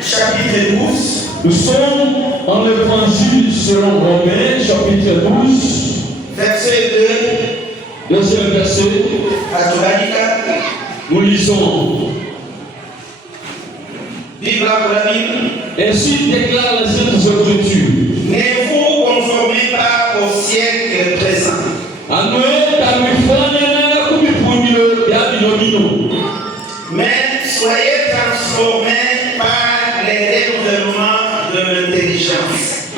Chapitre 12. Nous sommes en l'évangile selon Romains, chapitre 12, verset 2. Deuxième verset. Nous lisons. Bible pour la Bible. Ainsi déclare la Sainte Écriture. Ne vous conformez pas au siècle présent. Mais soyez transformés par les renouvellements de l'intelligence.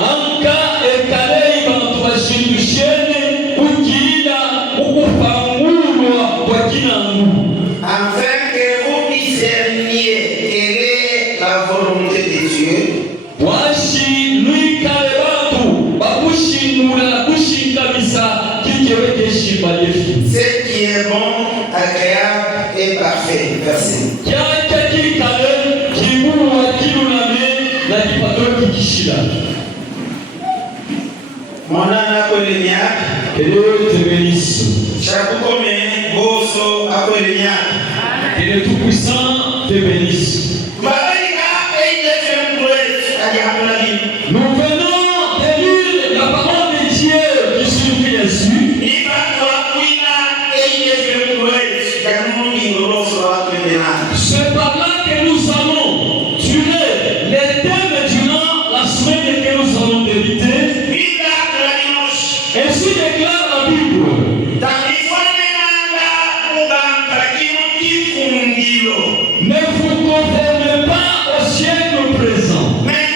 Afin que vous discerniez quelle est la volonté de Dieu. Ce qui est bon, agréable et parfait. Verset. Mon âme Que Dieu te bénisse. Que le Tout-Puissant te bénisse. Nous venons de lire la parole de Dieu qui suffit dessus. C'est par là que nous allons tuer les thèmes durant la semaine que nous allons méditer. Ainsi déclare la Bible. Ne vous conformez pas au siècle présent. Mais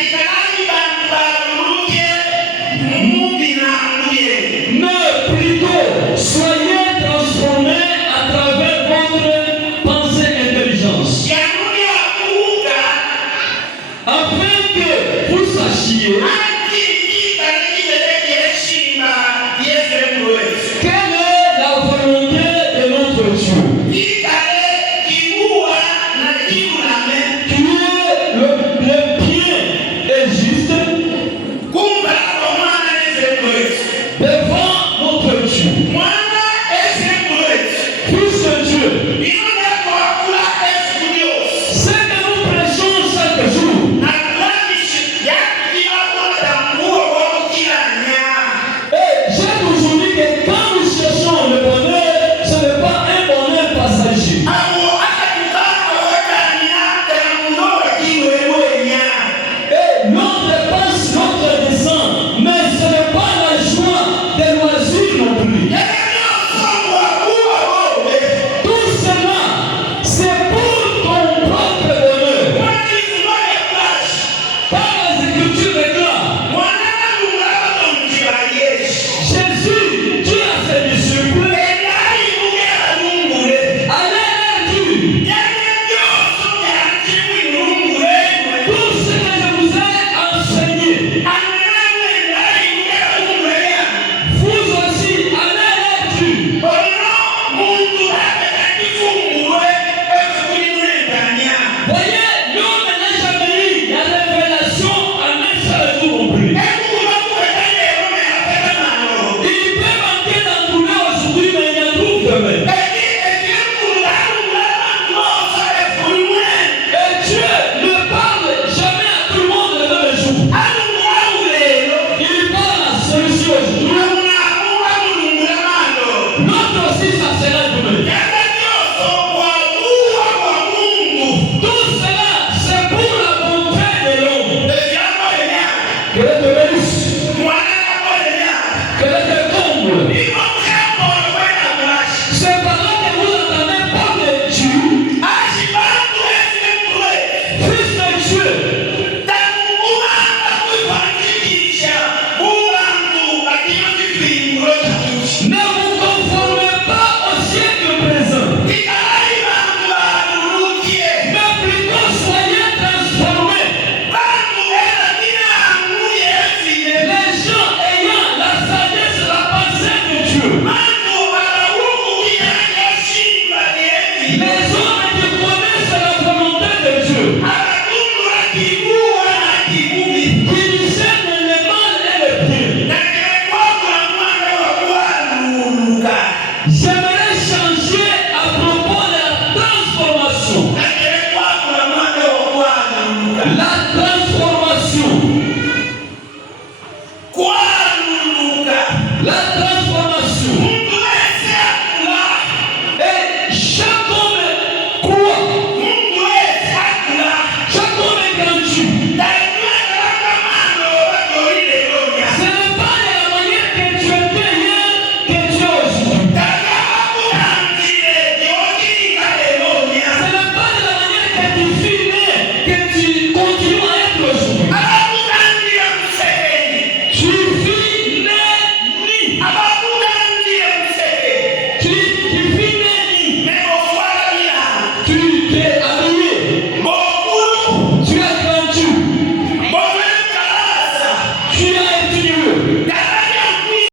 plutôt, soyez transformés à travers votre pensée intelligence. Afin que vous sachiez